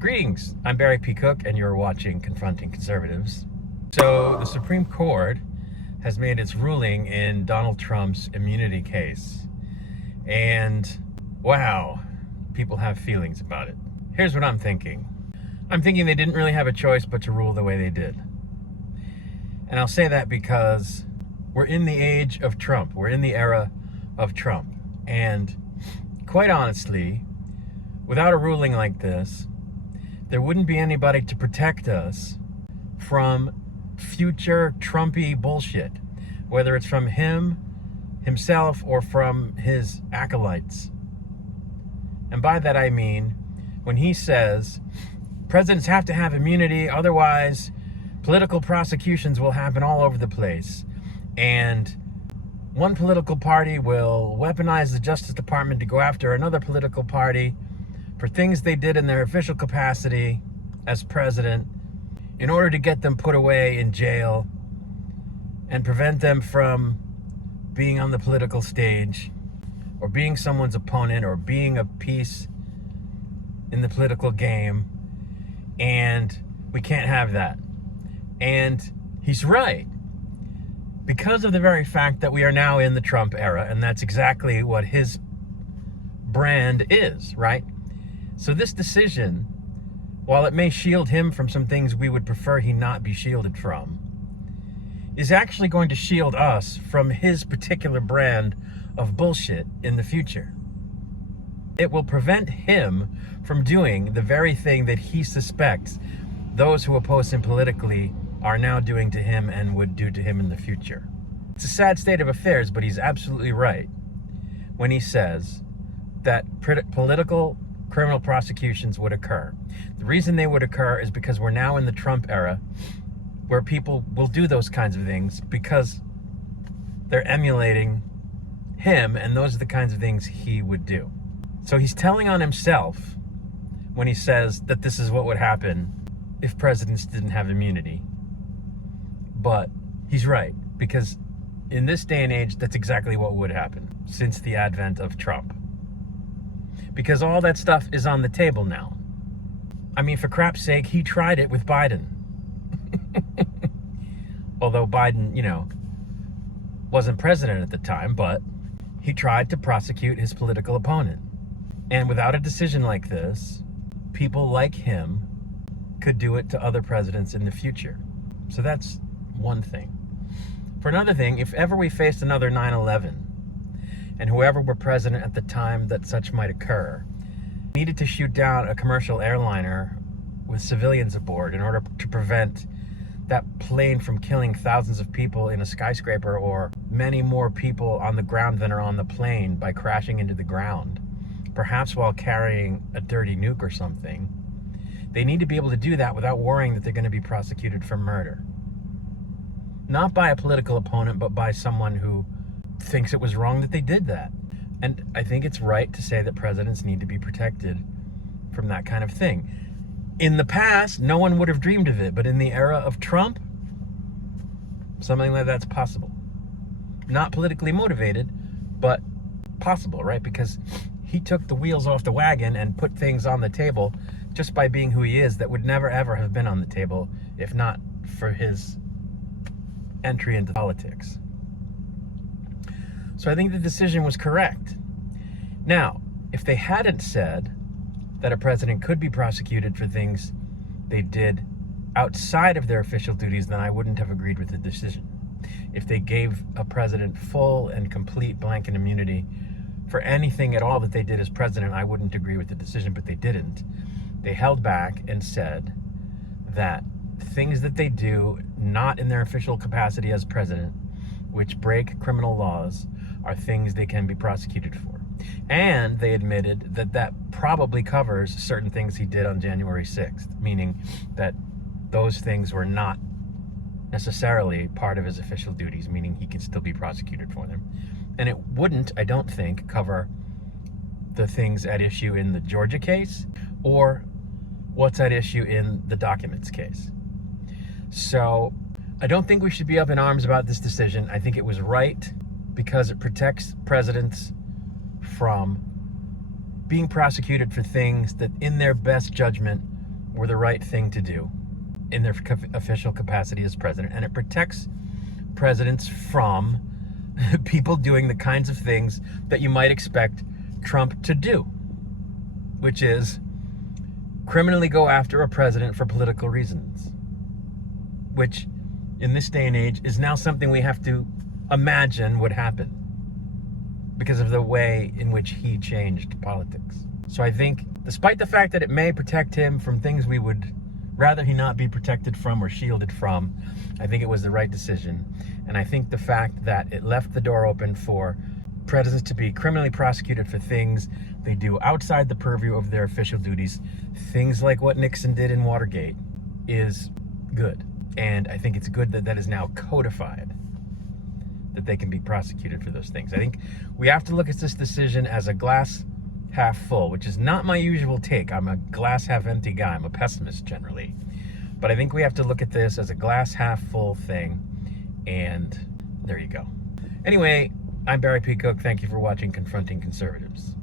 Greetings, I'm Barry P. Cook, and you're watching Confronting Conservatives. So, the Supreme Court has made its ruling in Donald Trump's immunity case. And, wow, people have feelings about it. Here's what I'm thinking. I'm thinking they didn't really have a choice but to rule the way they did. And I'll say that because we're in the age of Trump. We're in the era of Trump. And, quite honestly, without a ruling like this, there wouldn't be anybody to protect us from future Trumpy bullshit, whether it's from himself, or from his acolytes. And by that I mean, when he says, presidents have to have immunity, otherwise political prosecutions will happen all over the place. And one political party will weaponize the Justice Department to go after another political party for things they did in their official capacity as president in order to get them put away in jail and prevent them from being on the political stage or being someone's opponent or being a piece in the political game. And we can't have that. And he's right, because of the very fact that we are now in the Trump era, and that's exactly what his brand is, right? So this decision, while it may shield him from some things we would prefer he not be shielded from, is actually going to shield us from his particular brand of bullshit in the future. It will prevent him from doing the very thing that he suspects those who oppose him politically are now doing to him and would do to him in the future. It's a sad state of affairs, but he's absolutely right when he says that political criminal prosecutions would occur. The reason they would occur is because we're now in the Trump era, where people will do those kinds of things because they're emulating him, and those are the kinds of things he would do. So he's telling on himself when he says that this is what would happen if presidents didn't have immunity. But he's right, because in this day and age, that's exactly what would happen since the advent of Trump. Because all that stuff is on the table now. I mean, for crap's sake, he tried it with Biden. Although Biden, wasn't president at the time, but he tried to prosecute his political opponent. And without a decision like this, people like him could do it to other presidents in the future. So that's one thing. For another thing, if ever we faced another 9/11, and whoever were president at the time that such might occur needed to shoot down a commercial airliner with civilians aboard in order to prevent that plane from killing thousands of people in a skyscraper, or many more people on the ground than are on the plane by crashing into the ground, perhaps while carrying a dirty nuke or something, they need to be able to do that without worrying that they're going to be prosecuted for murder. Not by a political opponent, but by someone who thinks it was wrong that they did that. And I think it's right to say that presidents need to be protected from that kind of thing. In the past, no one would have dreamed of it, but in the era of Trump, something like that's possible. Not politically motivated, but possible, right? Because he took the wheels off the wagon and put things on the table just by being who he is that would never ever have been on the table if not for his entry into politics. So I think the decision was correct. Now, if they hadn't said that a president could be prosecuted for things they did outside of their official duties, then I wouldn't have agreed with the decision. If they gave a president full and complete blanket immunity for anything at all that they did as president, I wouldn't agree with the decision, but they didn't. They held back and said that things that they do not in their official capacity as president, which break criminal laws, are things they can be prosecuted for. And they admitted that that probably covers certain things he did on January 6th, meaning that those things were not necessarily part of his official duties, meaning he could still be prosecuted for them. And it wouldn't, I don't think, cover the things at issue in the Georgia case or what's at issue in the documents case. So I don't think we should be up in arms about this decision. I think it was right because it protects presidents from being prosecuted for things that in their best judgment were the right thing to do in their official capacity as president, and it protects presidents from people doing the kinds of things that you might expect Trump to do, which is criminally go after a president for political reasons, which in this day and age is now something we have to imagine would happen because of the way in which he changed politics. So I think, despite the fact that it may protect him from things we would rather he not be protected from or shielded from, I think it was the right decision. And I think the fact that it left the door open for presidents to be criminally prosecuted for things they do outside the purview of their official duties, things like what Nixon did in Watergate, is good. And I think it's good that that is now codified, that they can be prosecuted for those things. I think we have to look at this decision as a glass half full, which is not my usual take. I'm a glass half empty guy. I'm a pessimist generally. But I think we have to look at this as a glass half full thing. And there you go. Anyway, I'm Barry P. Cook. Thank you for watching Confronting Conservatives.